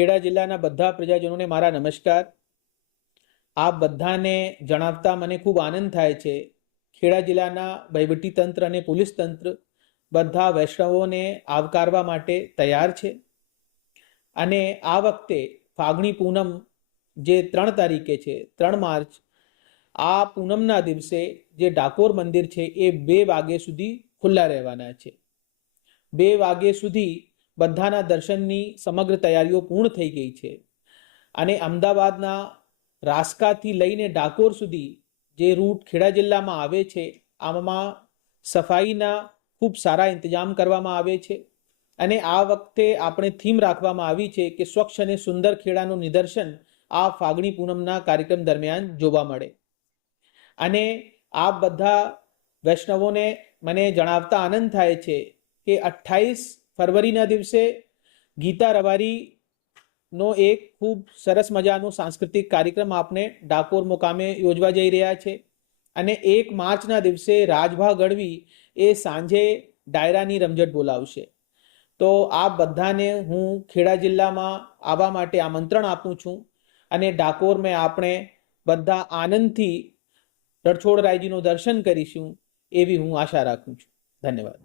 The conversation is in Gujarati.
ખેડા જિલ્લાના બધા પ્રજાજનોને મારા નમસ્કાર। આપ બધાને જણાવતા મને ખૂબ આનંદ થાય છે। ખેડા જિલ્લાના વહીવટી તંત્ર અને પોલીસ તંત્ર બધા વૈષ્ણવોને આવકારવા માટે તૈયાર છે અને આ વખતે ફાગણી પૂનમ જે 3 તારીખે છે, 3 માર્ચ, આ પૂનમના દિવસે જે ડાકોર મંદિર છે એ 2 વાગ્યા સુધી ખુલ્લા રહેવાના છે। 2 વાગ્યા સુધી બધાના દર્શનની સમગ્ર તૈયારીઓ પૂર્ણ થઈ ગઈ છે અને અમદાવાદના રાસકાથી લઈને ડાકોર સુધી જે રૂટ ખેડા જિલ્લામાં આવે છે આમાં સફાઈના ખૂબ સારા ઇંતજામ કરવામાં આવે છે અને આ વખતે આપણે થીમ રાખવામાં આવી છે કે સ્વચ્છ અને સુંદર ખેડાનું નિદર્શન આ ફાગણી પૂનમના કાર્યક્રમ દરમિયાન જોવા મળે। અને આ બધા વૈષ્ણવોને મને જણાવતા આનંદ થાય છે કે 28 ફરવરીના દિવસે ગીતા રબારીનો એક ખૂબ સરસ મજાનો સાંસ્કૃતિક કાર્યક્રમ આપણે ડાકોર મુકામે યોજવા જઈ રહ્યા છે અને 1 માર્ચના દિવસે રાજભા ગઢવી એ સાંજે ડાયરાની રમઝટ બોલાવશે। તો આ બધાને હું ખેડા જિલ્લામાં આવવા માટે આમંત્રણ આપું છું અને ડાકોર મેં આપણે બધા આનંદથી રણછોડરાયજીનું દર્શન કરીશું એવી હું આશા રાખું છું। ધન્યવાદ।